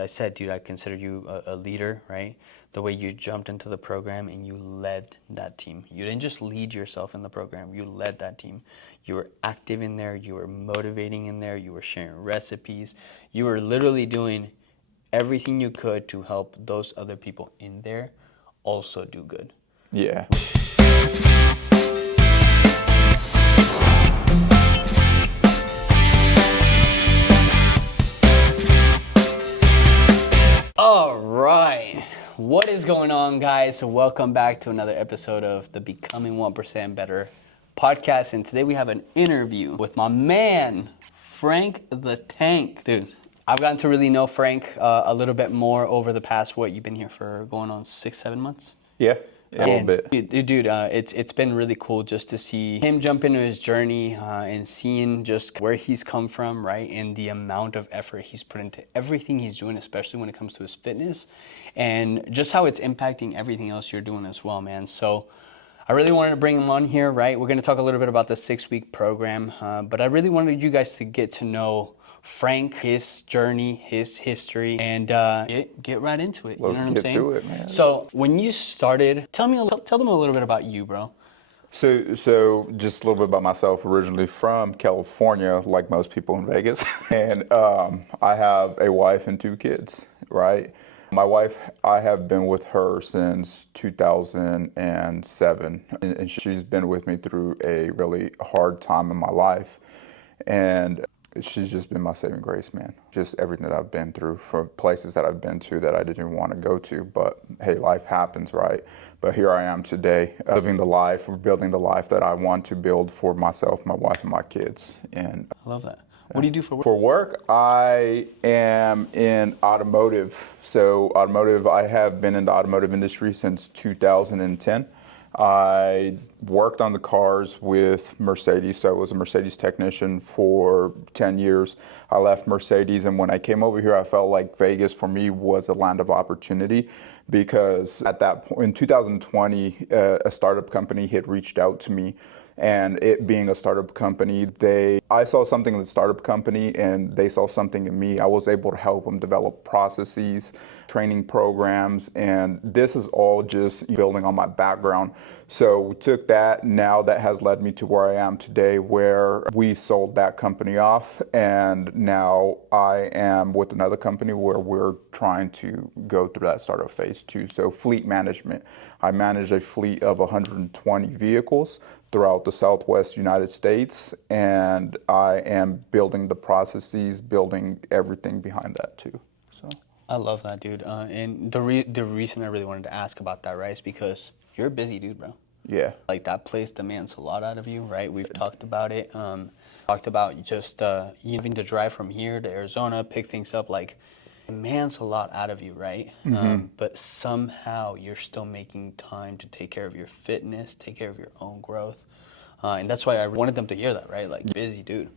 I said, dude, I consider you a leader, right? The way you jumped into the program and you led that team. You didn't just lead yourself in the program, you led that team. You were active in there, you were motivating in there, you were sharing recipes. You were literally doing everything you could to help those other people in there also do good. Yeah. All right. What is going on, guys? So welcome back to another episode of the Becoming 1% Better podcast. And today we have an interview with my man, Frank the Tank. Dude, I've gotten to really know Frank a little bit more over the past, you've been here for going on 6-7 months? Yeah. A little bit. Dude, it's been really cool just to see him jump into his journey and seeing just where he's come from, right? And the amount of effort he's put into everything he's doing, especially when it comes to his fitness, and just how it's impacting everything else you're doing as well, man. So I really wanted to bring him on here, right? We're going to talk a little bit about the 6-week program, but I really wanted you guys to get to know Frank, his journey, his history, and get right into it. Let's you know what I'm saying? get to it, man. So when you started, tell them a little bit about you, bro. So just a little bit about myself. Originally from California, like most people in Vegas, and I have a wife and 2 kids. Right. My wife, I have been with her since 2007, and she's been with me through a really hard time in my life, and she's just been my saving grace, man. Just everything that I've been through, from places that I've been to that I didn't even want to go to. But hey, life happens, right? But here I am today, living the life, building the life that I want to build for myself, my wife, and my kids. And I love that. What do you do for work? For work, I am in automotive. So automotive, I have been in the automotive industry since 2010. I worked on the cars with Mercedes, so I was a Mercedes technician for 10 years. I left Mercedes, and when I came over here, I felt like Vegas for me was a land of opportunity, because at that point, in 2020, a startup company had reached out to me. And it being a startup company, I saw something in the startup company and they saw something in me. I was able to help them develop processes, training programs, and this is all just building on my background. So we took that, now that has led me to where I am today, where we sold that company off, and now I am with another company where we're trying to go through that startup phase too. So fleet management. I manage a fleet of 120 vehicles throughout the Southwest United States, and I am building the processes, building everything behind that too. So I love that, dude. And the reason I really wanted to ask about that, right, is because you're a busy dude, bro. Yeah. Like, that place demands a lot out of you, right? We've talked about it. Talked about just you having to drive from here to Arizona, pick things up, like, demands a lot out of you, right? Mm-hmm. But somehow you're still making time to take care of your fitness, take care of your own growth. And that's why I wanted them to hear that, right? Like, busy dude.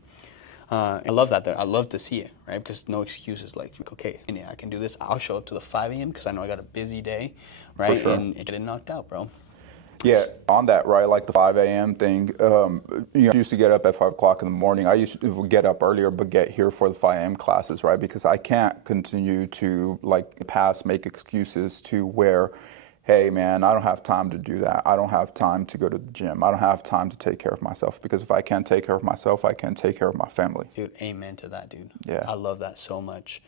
I love that. I love to see it, right? Because no excuses. Like, okay, yeah, I can do this. I'll show up to the 5 a.m. because I know I got a busy day, right? For sure. And it didn't knocked out, bro. Yeah, on that, right, like the 5 a.m. thing, I used to get up at 5 o'clock in the morning. I used to get up earlier, but get here for the 5 a.m. classes, right, because I can't continue to, make excuses to where, hey, man, I don't have time to do that. I don't have time to go to the gym. I don't have time to take care of myself, because if I can't take care of myself, I can't take care of my family. Dude, amen to that, dude. Yeah. I love that so much.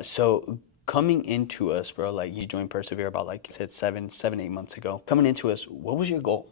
So coming into us, bro, like, you joined Persevere about, like you said, 7-8 months ago. Coming into us, what was your goal?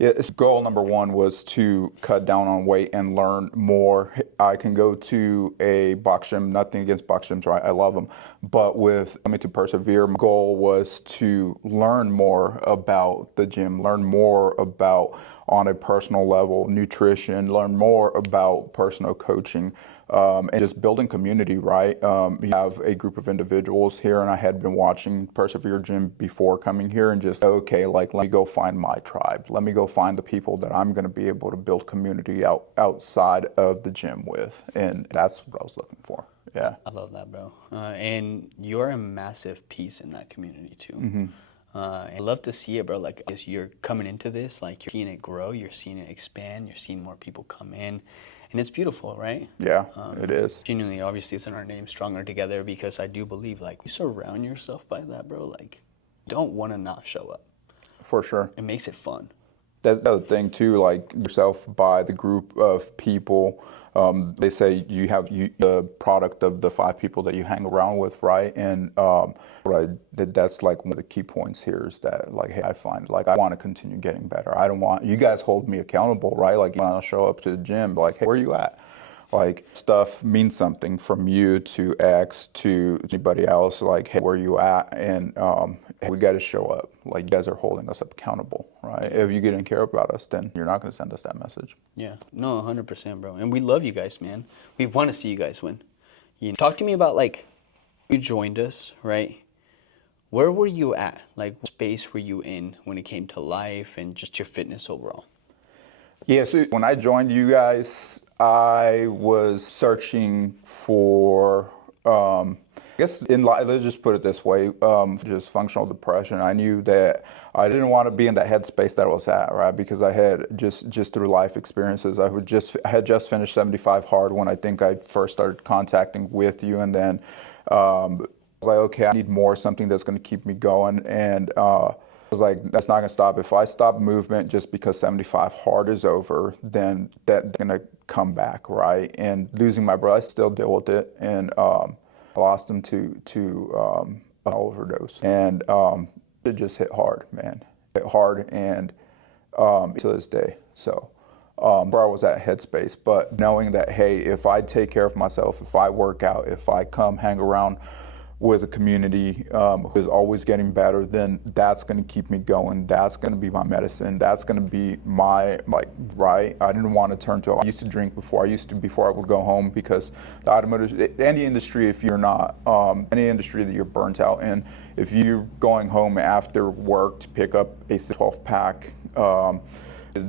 Yeah, goal number 1 was to cut down on weight and learn more. I can go to a box gym, nothing against box gyms, right? I love them. But with coming to Persevere, my goal was to learn more about the gym, learn more about, on a personal level, nutrition, learn more about personal coaching, and just building community, right? We have a group of individuals here, and I had been watching Persevere Gym before coming here, and just, okay, like, let me go find my tribe. Let me go find the people that I'm going to be able to build community outside of the gym with, and that's what I was looking for. Yeah. I love that, bro. And you're a massive piece in that community too. Mm-hmm. I love to see it, bro. Like, as you're coming into this, like, you're seeing it grow, you're seeing it expand, you're seeing more people come in, and it's beautiful, right? Yeah, it is. Genuinely, obviously, it's in our name, Stronger Together, because I do believe, like, you surround yourself by that, bro. Like, you don't want to not show up. For sure. It makes it fun. That's the other thing too, like yourself by the group of people. They say you have the product of the 5 people that you hang around with, right? And that's like one of the key points here is that, like, hey, I find like I want to continue getting better. I don't want you guys hold me accountable, right? Like when I show up to the gym, like, hey, where are you at? Like stuff means something from you to X to anybody else. Like, hey, where you at? And we got to show up. Like, you guys are holding us accountable, right? If you didn't care about us, then you're not going to send us that message. Yeah, no, 100%, bro. And we love you guys, man. We want to see you guys win. Talk to me about, like, you joined us, right? Where were you at? Like, what space were you in when it came to life and just your fitness overall? Yeah, so when I joined you guys, I was searching for, I guess in life, let's just put it this way, just functional depression. I knew that I didn't want to be in that headspace that I was at, right? Because I had just through life experiences, I had just finished 75 hard when I think I first started contacting with you, and then I was like, okay, I need more, something that's going to keep me going, and I was like, that's not gonna stop. If I stop movement just because 75 hard is over, then that's gonna come back, right? And losing my brother, I still deal with it, and I lost him to an overdose, and it just hit hard, man. Hit hard, and to this day. So where I was at headspace, but knowing that, hey, if I take care of myself, if I work out, if I come hang around with a community who is always getting better, then that's going to keep me going. That's going to be my medicine. That's going to be my, like, right? I didn't want to turn to, I used to drink before. Before I would go home, because the automotive, any industry, if you're not, any industry that you're burnt out in, if you're going home after work to pick up a 12 pack,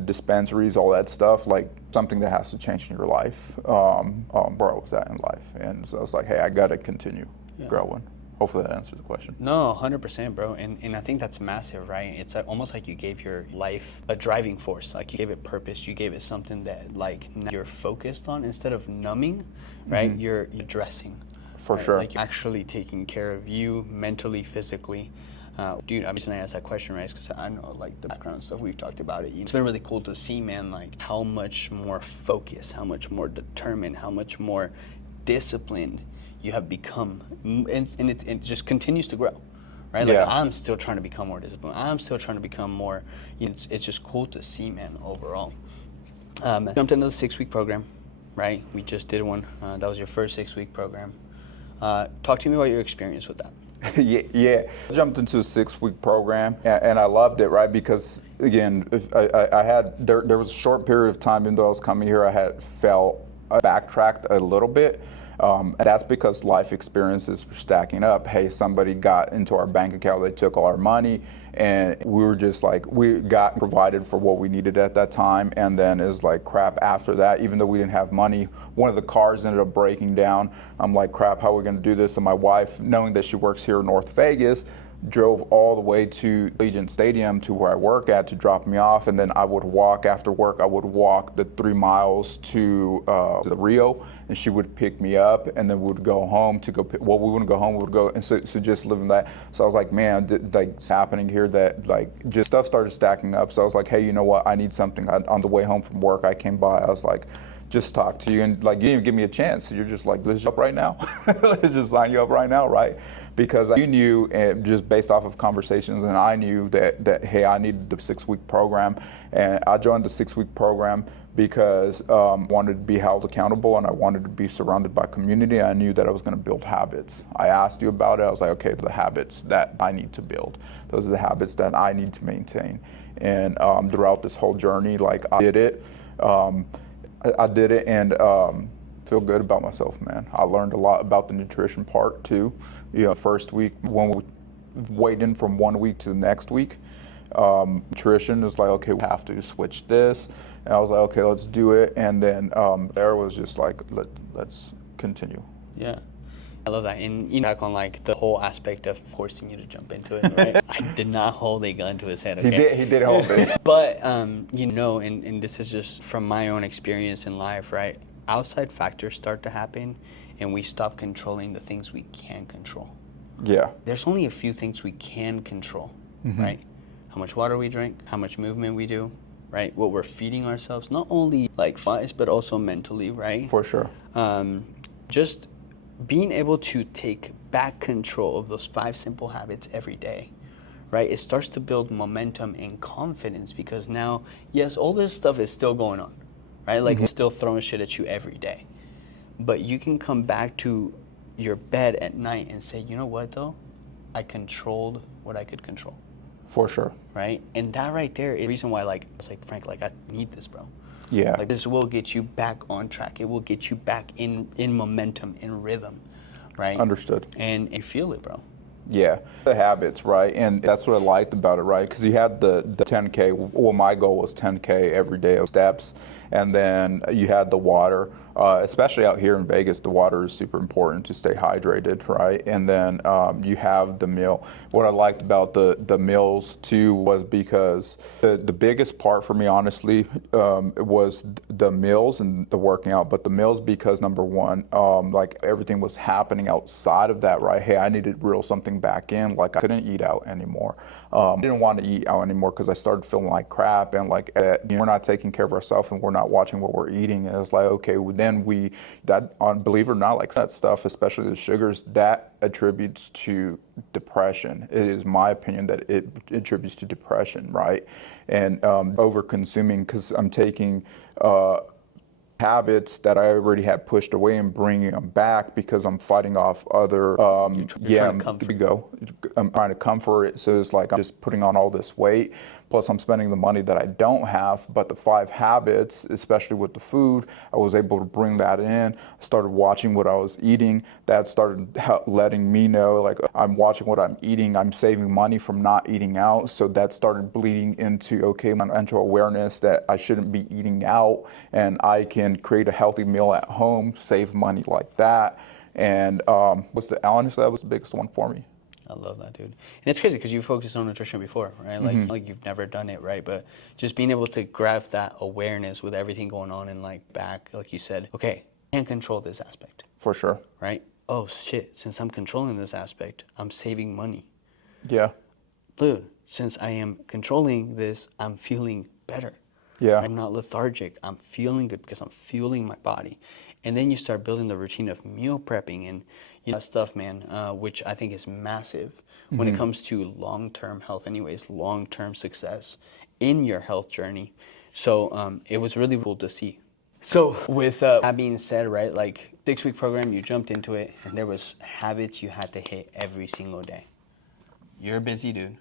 dispensaries, all that stuff, like something that has to change in your life, where I was at in life. And so I was like, hey, I got to continue growing. Hopefully that answers the question. No, 100%, bro. And I think that's massive, right? It's almost like you gave your life a driving force. Like, you gave it purpose. You gave it something that, like, now you're focused on instead of numbing, right? Mm-hmm. You're addressing. For right? sure. Like, you're actually taking care of you mentally, physically. Dude, the reason I asked that question, right, is because I know, like, the background stuff, we've talked about it. It's been really cool to see, man, like, how much more focused, how much more determined, how much more disciplined you have become, and it just continues to grow, right? Like, I'm still trying to become more disciplined. I'm still trying to become more, it's just cool to see, man, overall. Jumped into the 6-week program, right? We just did one. That was your first 6-week program. Talk to me about your experience with that. Yeah. I jumped into a 6-week program, and I loved it, right? Because, again, there was a short period of time, even though I was coming here, I backtracked a little bit. That's because life experiences were stacking up. Hey, somebody got into our bank account, they took all our money, and we were just like, we got provided for what we needed at that time, and then it was like, crap, after that, even though we didn't have money, one of the cars ended up breaking down. I'm like, crap, how are we gonna do this? And my wife, knowing that she works here in North Vegas, drove all the way to Allegiant Stadium to where I work at to drop me off, and then I would walk after work. I would walk the 3 miles to the Rio, and she would pick me up, and then we would go home to go. We wouldn't go home. We would go, and so just living that. So I was like, man, like, it's happening here that, like, just stuff started stacking up. So I was like, hey, you know what? I need something. On the way home from work, I came by. I was like, just talk to you, and, like, you didn't even give me a chance. You're just like, let's jump right now. Let's just sign you up right now, right? Because you knew, just based off of conversations, and I knew that hey, I needed the 6-week program, and I joined the 6-week program because I wanted to be held accountable, and I wanted to be surrounded by community. I knew that I was going to build habits. I asked you about it. I was like, okay, the habits that I need to build. Those are the habits that I need to maintain. And throughout this whole journey, like, I did it. I did it, and feel good about myself, man. I learned a lot about the nutrition part too. First week, when we waiting from 1 week to the next week, nutrition is like, okay, we have to switch this. And I was like, okay, let's do it. And then there was just like, let's continue. Yeah. I love that. And back on like the whole aspect of forcing you to jump into it, right? I did not hold a gun to his head, okay? He did hold it. But, and this is just from my own experience in life, right? Outside factors start to happen and we stop controlling the things we can control. Yeah. There's only a few things we can control, right? How much water we drink, how much movement we do, right? What we're feeding ourselves, not only like wise, but also mentally, right? For sure. Just being able to take back control of those 5 simple habits every day, right? It starts to build momentum and confidence because now, yes, all this stuff is still going on, right? Like it's still throwing shit at you every day. But you can come back to your bed at night and say, you know what though? I controlled what I could control. For sure. Right? And that right there is the reason why, like, it's like, Frank, like, I need this, bro. Yeah. Like, this will get you back on track. It will get you back in momentum, in rhythm, right? Understood. And you feel it, bro. Yeah, the habits, right? And that's what I liked about it, right? Because you had the 10K, well, my goal was 10K every day of steps. And then you had the water, especially out here in Vegas, the water is super important to stay hydrated, right? And then you have the meal. What I liked about the meals too was because the biggest part for me, honestly, was the meals and the working out. But the meals because number one, like everything was happening outside of that, right? Hey, I needed to reel something back in. Like I couldn't eat out anymore. I didn't want to eat out anymore because I started feeling like crap and like we're not taking care of ourselves and we're not watching what we're eating. And it's like, okay, well, then believe it or not, like that stuff, especially the sugars, that attributes to depression. It is my opinion that it attributes to depression, right? And over consuming because I'm taking habits that I already had pushed away and bringing them back because I'm fighting off other, I'm trying to comfort it. So it's like I'm just putting on all this weight. Plus I'm spending the money that I don't have. But the 5 habits, especially with the food, I was able to bring that in. I started watching what I was eating. That started letting me know, like I'm watching what I'm eating. I'm saving money from not eating out. So that started bleeding into, okay, my mental awareness that I shouldn't be eating out and I can create a healthy meal at home, save money like that. And honestly, that was the biggest one for me. I love that, dude. And it's crazy because you focused on nutrition before, right? Like you've never done it, right? But just being able to grab that awareness with everything going on and like back, like you said, okay, I can control this aspect. For sure. Right? Oh shit, since I'm controlling this aspect, I'm saving money. Yeah. Dude, since I am controlling this, I'm feeling better. Yeah. I'm not lethargic. I'm feeling good because I'm fueling my body. And then you start building the routine of meal prepping and that stuff, man, which I think is massive when it comes to long-term health anyways, long-term success in your health journey. So it was really cool to see. So with that being said, right, like 6-week program, you jumped into it and there was habits you had to hit every single day. You're a busy dude.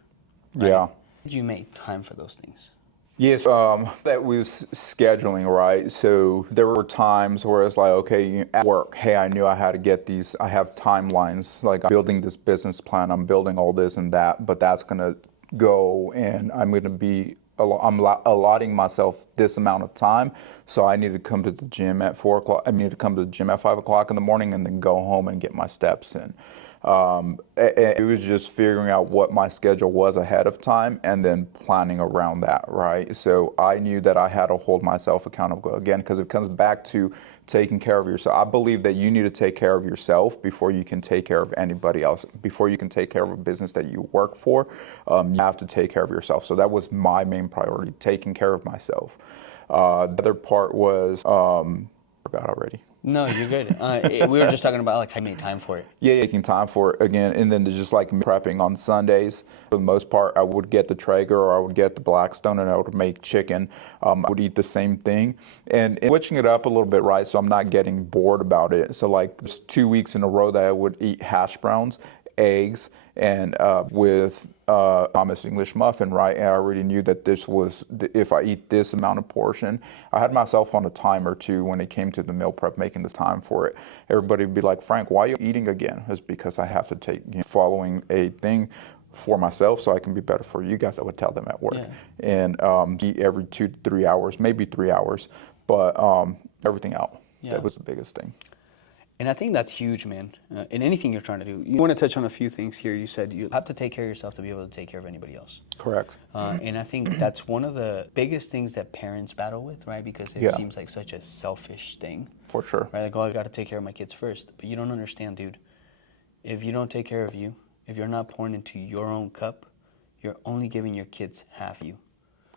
Right? Yeah. How did you make time for those things? Yes, that was scheduling, right? So there were times where it's like, okay, at work, hey, I knew I had to get these, I have timelines, like I'm building this business plan, I'm building all this and that, but that's gonna go and I'm gonna be, I'm allotting myself this amount of time, so I need to come to the gym at 4 o'clock, I need to come to the gym at 5 o'clock in the morning and then go home and get my steps in. It was just figuring out what my schedule was ahead of time and then planning around that, right? So I knew that I had to hold myself accountable again because it comes back to taking care of yourself. I believe that you need to take care of yourself before you can take care of anybody else. Before you can take care of a business that you work for, you have to take care of yourself. So that was my main priority, taking care of myself. The other part was, forgot already. No, you're good. We were just talking about like how you made time for it. Yeah, making time for it again, and then just like prepping on Sundays. For the most part, I would get the Traeger or I would get the Blackstone, and I would make chicken. I would eat the same thing, and switching it up a little bit, right? So I'm not getting bored about it. So like just 2 weeks in a row that I would eat hash browns, eggs, and with Thomas English muffin, right? And I already knew that this was, if I eat this amount of portion, I had myself on a timer too when it came to the meal prep, making this time for it. Everybody would be like, Frank, why are you eating again? It's because I have to take, following a thing for myself so I can be better for you guys. I would tell them at work. Yeah. And eat every 2 to 3 hours, maybe 3 hours, but everything out. Yeah. That was the biggest thing. And I think that's huge, man, in anything you're trying to do. You want to touch on a few things here. You said you have to take care of yourself to be able to take care of anybody else. Correct. And I think that's one of the biggest things that parents battle with, right? Because it seems like such a selfish thing. For sure. Right? Like, oh, I got to take care of my kids first. But you don't understand, dude. If you don't take care of you, if you're not pouring into your own cup, you're only giving your kids half you.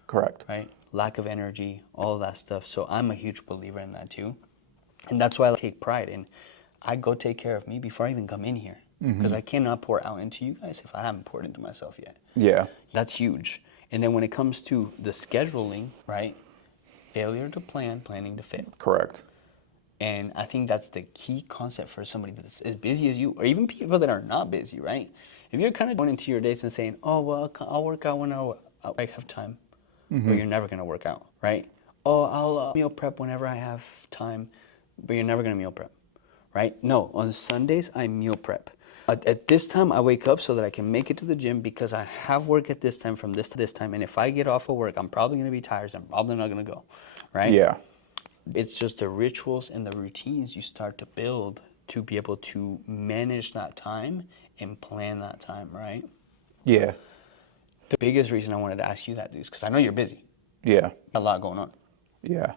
Correct. Right? Lack of energy, all of that stuff. So I'm a huge believer in that too. And that's why I take pride in I go take care of me before I even come in here. Because I cannot pour out into you guys if I haven't poured into myself yet. Yeah. That's huge. And then when it comes to the scheduling, right? Failure to plan, planning to fail. Correct. And I think that's the key concept for somebody that's as busy as you, or even people that are not busy, right? If you're kind of going into your days and saying, oh, well, I'll work out when I have time, but you're never going to work out, right? Oh, I'll meal prep whenever I have time, but you're never going to meal prep, right? No, on Sundays, I meal prep. At this time, I wake up so that I can make it to the gym because I have work at this time from this to this time. And if I get off of work, I'm probably going to be tired. So I'm probably not going to go, right? Yeah. It's just the rituals and the routines you start to build to be able to manage that time and plan that time, right? Yeah. The biggest reason I wanted to ask you that, dude, is because I know you're busy. Yeah. A lot going on. Yeah.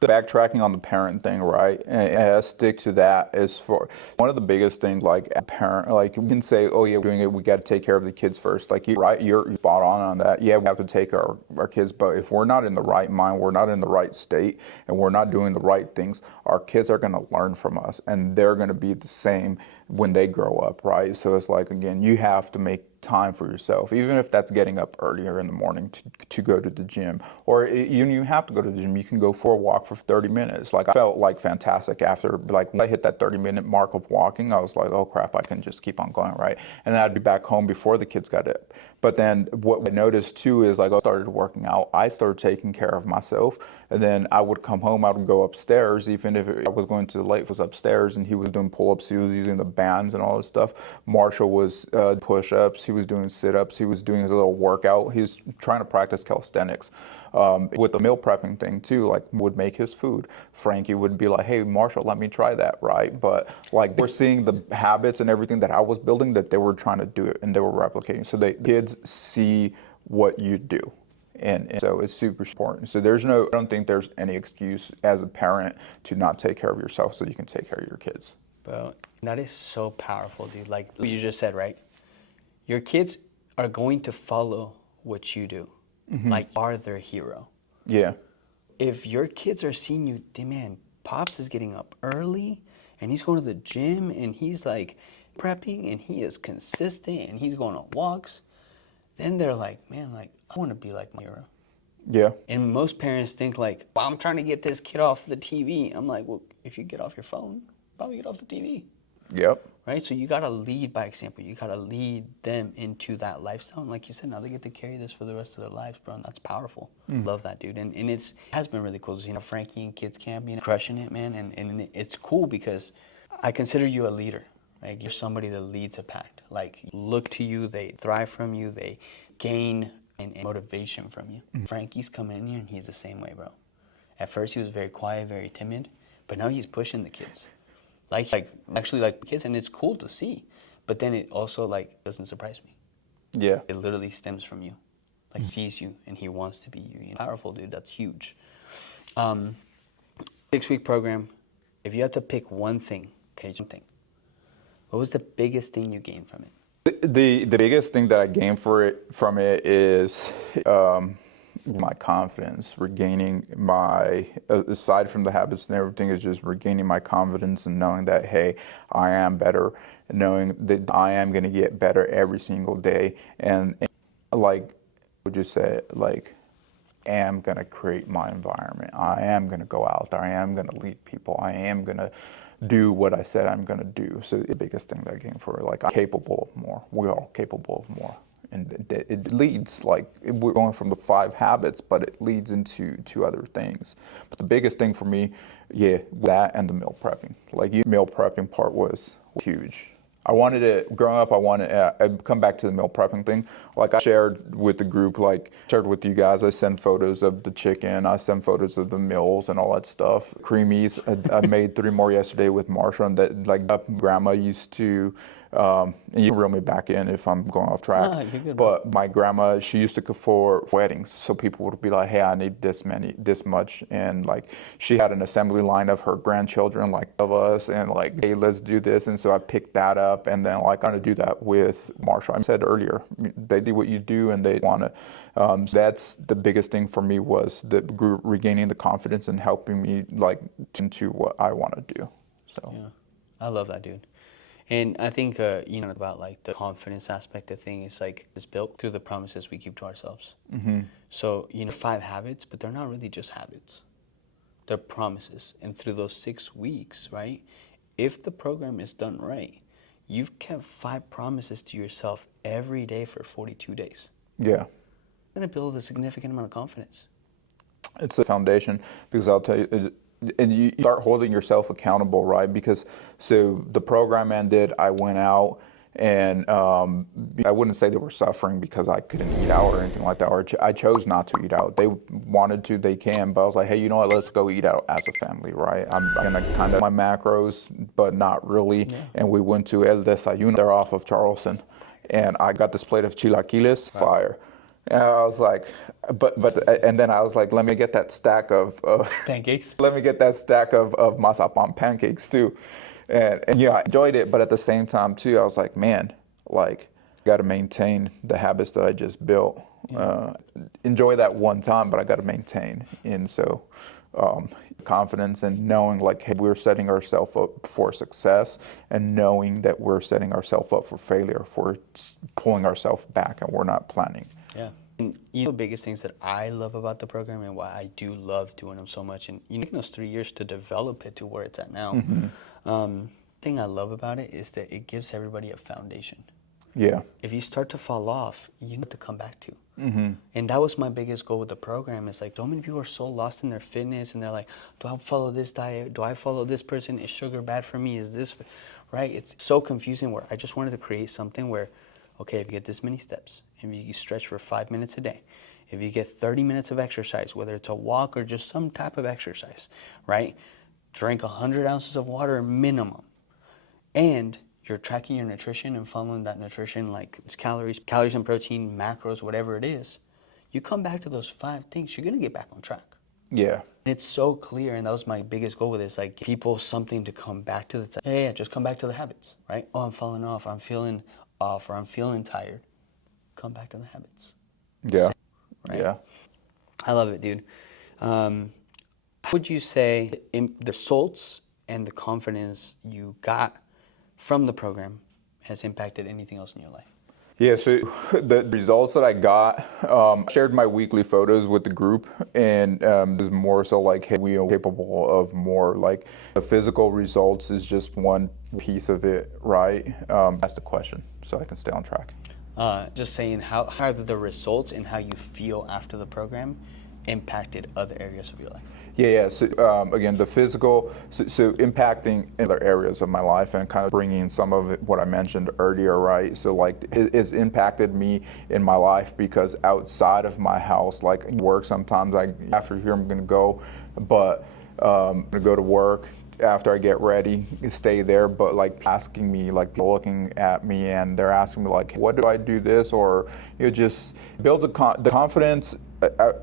The backtracking on the parent thing, right? And I stick to that as for one of the biggest things, like a parent, like we can say, oh yeah, we're doing it, we got to take care of the kids first. Like you're spot on that. Yeah, we have to take our kids, but if we're not in the right mind, we're not in the right state, and we're not doing the right things, our kids are going to learn from us, and they're going to be the same when they grow up, right? So it's like, again, you have to make time for yourself, even if that's getting up earlier in the morning to go to the gym, or you have to go to the gym, you can go for a walk for 30 minutes. Like I felt like fantastic after, like when I hit that 30-minute mark of walking, I was like, oh crap, I can just keep on going, right? And then I'd be back home before the kids got up. But then what I noticed too is like I started working out, I started taking care of myself, and then I would come home, I would go upstairs, even if I was going to the lake, was upstairs, and he was doing pull-ups, he was using the bands and all this stuff. Marshall was push-ups, he was doing sit-ups, he was doing his little workout, he was trying to practice calisthenics. With the meal prepping thing too, like would make his food. Frankie would be like, hey Marshall, let me try that, right? But like we're seeing the habits and everything that I was building that they were trying to do it and they were replicating. So the kids see what you do. And so it's super important. So I don't think there's any excuse as a parent to not take care of yourself so you can take care of your kids. Bro, that is so powerful, dude. Like you just said, right? Your kids are going to follow what you do. Like, are their hero. Yeah. If your kids are seeing you, man, Pops is getting up early and he's going to the gym and he's like prepping and he is consistent and he's going on walks, then they're like, man, like, I want to be like my hero. Yeah. And most parents think like, well, I'm trying to get this kid off the TV. I'm like, well, if you get off your phone, probably get off the TV. Yep. Right? So you got to lead by example. You got to lead them into that lifestyle. And like you said, now they get to carry this for the rest of their lives, bro. And that's powerful. Love that, dude. And it has been really cool to see, Frankie and kids camp, crushing it, man. And it's cool because I consider you a leader. Like you're somebody that leads a pack. Like look to you, they thrive from you, they gain and motivation from you. Frankie's coming in here and he's the same way, bro. At first he was very quiet, very timid, but now he's pushing the kids. Like kids, and it's cool to see. But then it also doesn't surprise me. Yeah. It literally stems from you. Like he sees you and he wants to be you. Powerful, dude. That's huge. 6-week program. If you had to pick one thing, what was the biggest thing you gained from it? The biggest thing that I gained from it is my confidence, regaining my, aside from the habits and everything, is just regaining my confidence and knowing that, hey, I am better, and knowing that I am going to get better every single day. And like I just said, like, am going to create my environment. I am going to go out there. I am going to lead people. I am going to do what I said I'm going to do. So the biggest thing that I gained for it, like, I'm capable of more. We're all capable of more. And it leads, like, we're going from the 5 habits, but it leads into other things. But the biggest thing for me, yeah, that and the meal prepping. Like, the meal prepping part was huge. I wanted to, growing up, I'd come back to the meal prepping thing. Like I shared with the group, like shared with you guys, I send photos of the chicken, I send photos of the meals and all that stuff. Creamies, I made 3 more yesterday with Marsha, and that like grandma used to, and you can reel me back in if I'm going off track. No, you're good, but my grandma, she used to cook for weddings, so people would be like, hey, I need this much, and like she had an assembly line of her grandchildren, like of us, and like, hey, let's do this, and so I picked that up, and then like I'm gonna do that with Marshall. I said earlier, they do what you do, and they want to. So that's the biggest thing for me, was the group regaining the confidence and helping me like into what I want to do. So yeah, I love that, dude. And I think, about like the confidence aspect of things, like it's built through the promises we keep to ourselves. Mm-hmm. So, 5 habits, but they're not really just habits. They're promises. And through those 6 weeks, right, if the program is done right, you've kept 5 promises to yourself every day for 42 days. Yeah. It's going to build a significant amount of confidence. It's a foundation, because I'll tell you, and you start holding yourself accountable, right? Because so the program ended, I went out, and I wouldn't say they were suffering because I couldn't eat out or anything like that, or I chose not to eat out. They wanted to, they can, but I was like, hey, you know what, let's go eat out as a family, right? I'm gonna kind of my macros, but not really. Yeah. And we went to El Desayuno, they're off of Charleston, and I got this plate of chilaquiles, fire. And I was like, and then I was like, let me get that stack of pancakes. Let me get that stack of masapan pancakes too. And yeah, I enjoyed it, but at the same time too, I was like, man, like, got to maintain the habits that I just built. Yeah. Enjoy that one time, but I got to maintain. And so, confidence and knowing like, hey, we're setting ourselves up for success, and knowing that we're setting ourselves up for failure, for pulling ourselves back, and we're not planning. Yeah. And the biggest things that I love about the program, and why I do love doing them so much, and taking those 3 years to develop it to where it's at now. Mm-hmm. Thing I love about it is that it gives everybody a foundation. Yeah. If you start to fall off, you know to come back to. Mm-hmm. And that was my biggest goal with the program. Is like, so many people are so lost in their fitness, and they're like, do I follow this diet? Do I follow this person? Is sugar bad for me? Is this right? It's so confusing, where I just wanted to create something where, okay, if you get this many steps, if you stretch for 5 minutes a day, if you get 30 minutes of exercise, whether it's a walk or just some type of exercise, right? Drink 100 ounces of water minimum. And you're tracking your nutrition and following that nutrition, like it's calories and protein, macros, whatever it is. You come back to those 5 things, you're going to get back on track. Yeah. It's so clear, and that was my biggest goal with this, like people something to come back to. That's like, yeah, just come back to the habits, right? Oh, I'm falling off, I'm feeling off, or I'm feeling tired. Come back to the habits. Yeah. Right? Yeah. I love it, dude. How would you say the results and the confidence you got from the program has impacted anything else in your life? Yeah, so the results that I got, shared my weekly photos with the group, and it was more so like, hey, we are capable of more. Like, the physical results is just one piece of it, right? That's the question, so I can stay on track. Just saying, how have the results and how you feel after the program impacted other areas of your life? Yeah. So again, the physical, so impacting other areas of my life, and kind of bringing some of it, what I mentioned earlier, right? So like, it's impacted me in my life, because outside of my house, like work, sometimes after here I'm gonna go, but I'm gonna go to work. After I get ready, stay there, but like asking me, like looking at me, and they're asking me like, what do I do this? Or just build the confidence.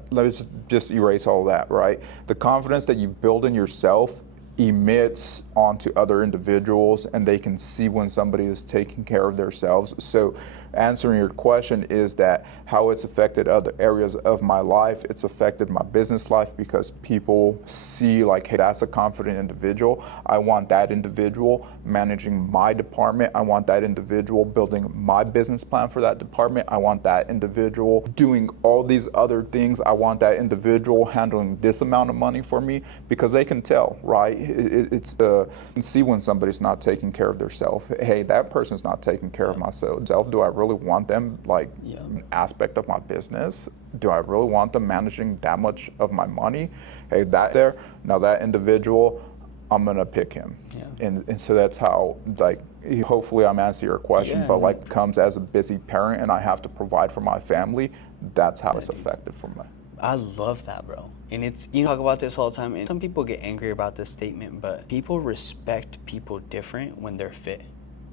Let's just erase all that, right? The confidence that you build in yourself emits onto other individuals, and they can see when somebody is taking care of themselves. So answering your question is that how it's affected other areas of my life, it's affected my business life, because people see like, hey, that's a confident individual. I want that individual managing my department. I want that individual building my business plan for that department. I want that individual doing all these other things. I want that individual handling this amount of money for me, because they can tell, right? It's you can see when somebody's not taking care of themselves. Hey, that person's not taking care of myself. Do I really want them like an aspect of my business? Do I really want them managing that much of my money? Hey, now that individual, I'm gonna pick him. Yeah. And so that's how like hopefully I'm answering your question, Yeah, but no. like comes as a busy parent and I have to provide for my family, that's how it's effective for me. I love that, bro. And it's, you talk about this all the time, and some people get angry about this statement, but people respect people different when they're fit.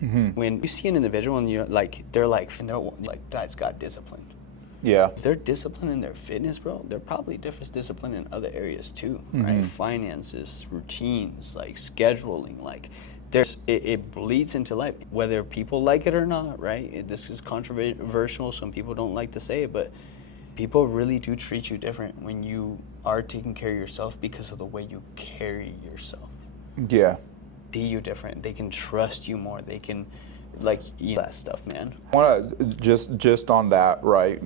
When you see an individual and you're like, they're like, and they're like, guy's got discipline. Yeah. If they're disciplined in their fitness, bro, they're probably disciplined in other areas too, right? Finances, routines, like scheduling, like it bleeds into life, whether people like it or not, right? This is controversial. Some people don't like to say it, but people really do treat you different when you are taking care of yourself because of the way you carry yourself. Yeah. See you different. They can trust you more. They can, like, that stuff, man. I want to just on that, right?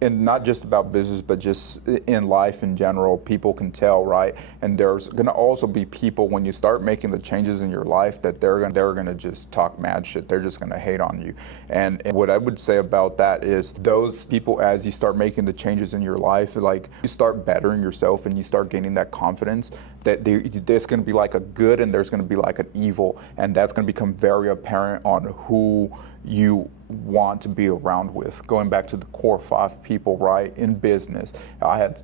And not just about business, but just in life in general, people can tell, right? And there's going to also be people when you start making the changes in your life that they're going to just talk mad shit. They're just going to hate on you. And what I would say about that is those people, as you start making the changes in your life, like you start bettering yourself and you start gaining that confidence, that there's going to be like a good and there's going to be like an evil, and that's going to become very apparent on who you want to be around with. Going back to the core 5 people, right, in business, I'm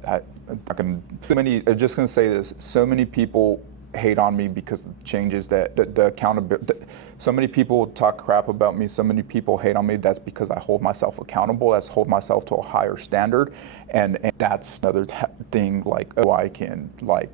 just going to say this, so many people hate on me because of changes that the accountability, so many people talk crap about me, so many people hate on me. That's because I hold myself accountable. That's hold myself to a higher standard, and that's another thing, like, oh, I can, like,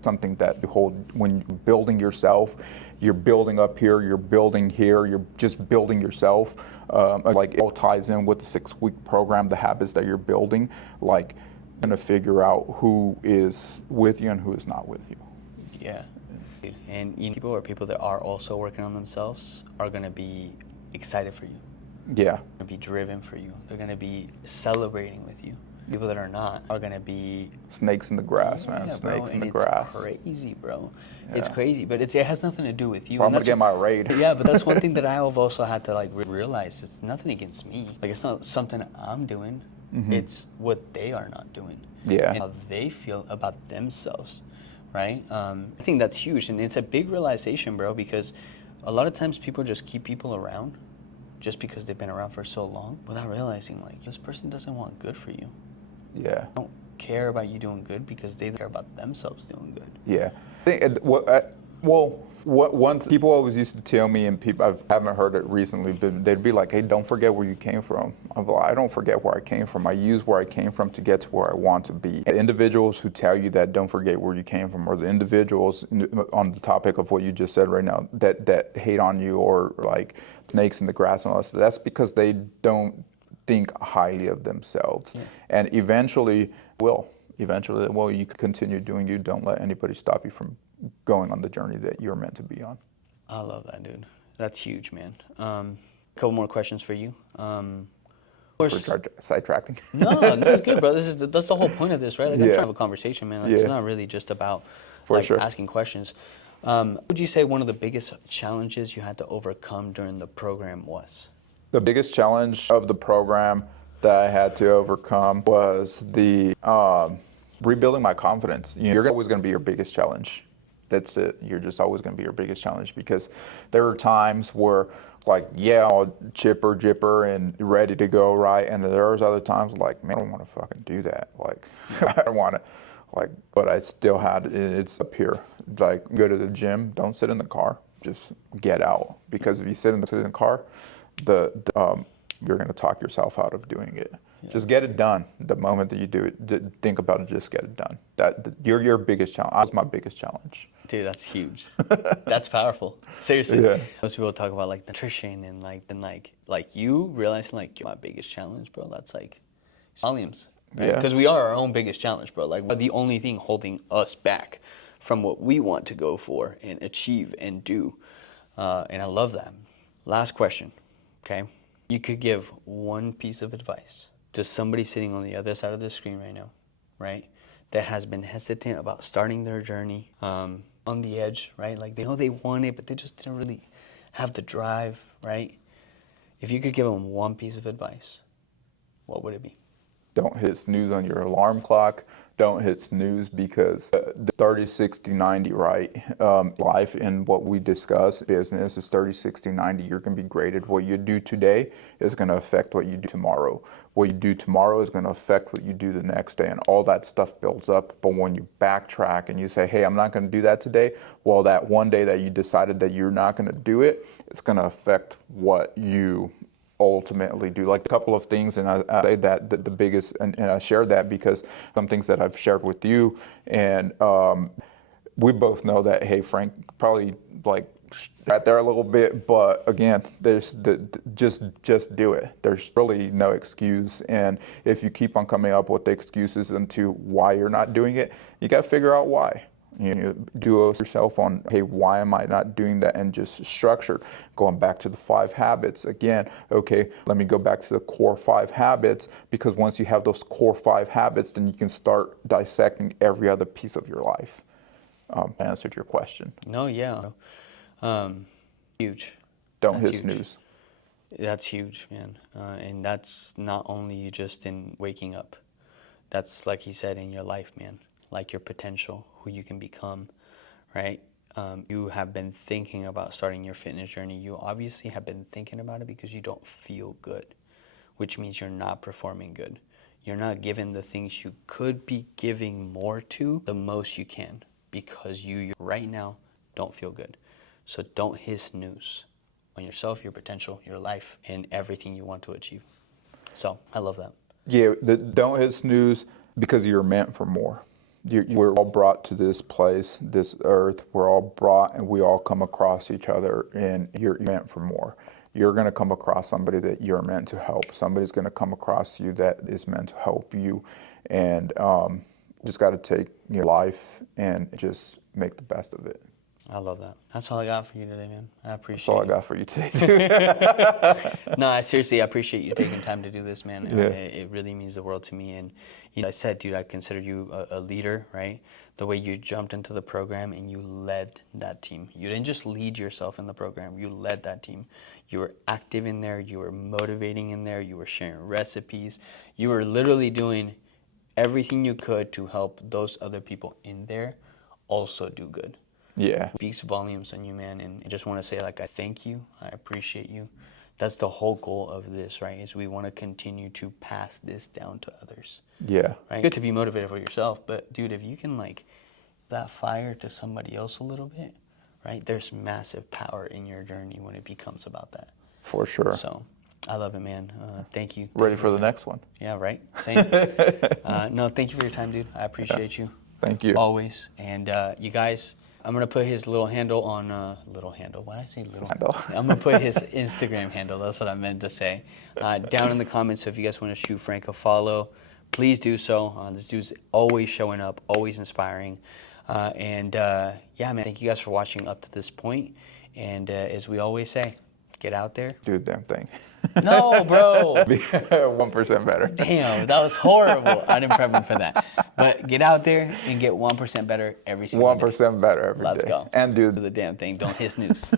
something that you hold when you're building yourself. You're building up here, you're building here, you're just building yourself. Like it all ties in with the 6-week program, the habits that you're building. Like, you're gonna figure out who is with you and who is not with you. Yeah. And people that are also working on themselves are gonna be excited for you. Yeah. They're gonna be driven for you. They're gonna be celebrating with you. People that are not are gonna be snakes in the grass, man. Snakes in the grass. It's crazy, bro. Yeah. It's crazy, but it has nothing to do with you. Well, I'm gonna get my raid. Yeah, but that's one thing that I have also had to like realize. It's nothing against me. Like, it's not something I'm doing. It's what they are not doing. Yeah. And how they feel about themselves, right? I think that's huge, and it's a big realization, bro. Because a lot of times people just keep people around just because they've been around for so long without realizing, like, this person doesn't want good for you. Yeah. They don't care about you doing good because they care about themselves doing good. Yeah. One people always used to tell me, and people I haven't heard it recently, but they'd be like, "Hey, don't forget where you came from." I'm like, I don't forget where I came from. I use where I came from to get to where I want to be. The individuals who tell you that don't forget where you came from, or the individuals on the topic of what you just said right now that hate on you, or like snakes in the grass and all that, that's because they don't think highly of themselves. Yeah. And eventually, you can continue doing you. Don't let anybody stop you from going on the journey that you're meant to be on. I love that, dude. That's huge, man. A couple more questions for you. For sidetracking. No, this is good, bro. That's the whole point of this, right? Like, I'm trying to have a conversation, man. Like, it's not really just about asking questions. What would you say one of the biggest challenges you had to overcome during the program was? The biggest challenge of the program that I had to overcome was the rebuilding my confidence. You're always going to be your biggest challenge. That's it. You're just always going to be your biggest challenge, because there are times where, like, yeah, all chipper, jipper, and ready to go, right? And then there's other times like, man, I don't want to fucking do that. Like, I don't want to, like, but I still had, it's up here. Like, go to the gym, don't sit in the car, just get out. Because if you sit in the car, you're going to talk yourself out of doing it. Yeah. Just get it done. The moment that you do it, think about it, just get it done. You're your biggest challenge. That was my biggest challenge. Dude, that's huge. That's powerful. Seriously. Yeah. Most people talk about like nutrition and like you realizing like my biggest challenge, bro. That's like volumes. Right? Because we are our own biggest challenge, bro. Like, we're the only thing holding us back from what we want to go for and achieve and do. And I love that. Last question. Okay. You could give one piece of advice to somebody sitting on the other side of the screen right now, right? That has been hesitant about starting their journey, on the edge, right? Like, they know they want it, but they just didn't really have the drive, right? If you could give them one piece of advice, what would it be? Don't hit snooze on your alarm clock. don't hit snooze, because the 30, 60, 90, right? Life and what we discuss, business is 30, 60, 90. You're going to be graded. What you do today is going to affect what you do tomorrow. What you do tomorrow is going to affect what you do the next day, and all that stuff builds up. But when you backtrack and you say, hey, I'm not going to do that today, well, that one day that you decided that you're not going to do it, it's going to affect what you ultimately do. Like a couple of things, and I say that the biggest, and I shared that because some things that I've shared with you, and we both know that, hey, Frank, probably like right there a little bit, but again, there's just do it. There's really no excuse, and if you keep on coming up with the excuses into why you're not doing it, you got to figure out why. You know, do yourself on, hey, why am I not doing that? And just structure. Going back to the 5 habits again. Okay, let me go back to the core 5 habits, because once you have those core 5 habits, then you can start dissecting every other piece of your life. I answered your question. No, yeah. Huge. Don't That's hit huge. snooze. That's huge, man. And that's not only just in waking up. That's, like he said, in your life, man. Like your potential, who you can become, right? You have been thinking about starting your fitness journey. You obviously have been thinking about it because you don't feel good, which means you're not performing good. You're not giving the things you could be giving more to the most you can, because you right now don't feel good. So don't hit snooze on yourself, your potential, your life, and everything you want to achieve. So I love that. Yeah, don't hit snooze, because you're meant for more. We're all brought to this place, this earth. We're all brought, and we all come across each other, and you're meant for more. You're going to come across somebody that you're meant to help. Somebody's going to come across you that is meant to help you. And just got to take your life and just make the best of it. I love that. That's all I got for you today, man. I appreciate That's all I it. got for you today, too. No, I seriously appreciate you taking time to do this, man. Yeah. It really means the world to me. And you know, I said, dude, I consider you a leader, right? The way you jumped into the program and you led that team. You didn't just lead yourself in the program. You led that team. You were active in there. You were motivating in there. You were sharing recipes. You were literally doing everything you could to help those other people in there also do good. Yeah. Speaks volumes on you, man, and I just want to say, like, I thank you, I appreciate you. That's the whole goal of this, right, is we want to continue to pass this down to others. Yeah. Right? Good to be motivated for yourself, but dude, if you can like that fire to somebody else a little bit, right, there's massive power in your journey when it becomes about that. For sure. So I love it, man. Thank you. Ready for the next one. Yeah, right? Same. No, thank you for your time, dude. I appreciate you. Thank you. Always. And you guys, I'm going to put his little handle on, little handle, why did I say little? Handle. I'm going to put his Instagram handle, that's what I meant to say, down in the comments. So if you guys want to shoot Frank a follow, please do so. This dude's always showing up, always inspiring. Yeah, man, thank you guys for watching up to this point. And as we always say, get out there. Do the damn thing. No, bro. Be 1% better. Damn, that was horrible. I didn't prep him for that. But get out there and get 1% better every single day. 1% better every day. Let's go. And do Do the damn thing. Don't hit snooze.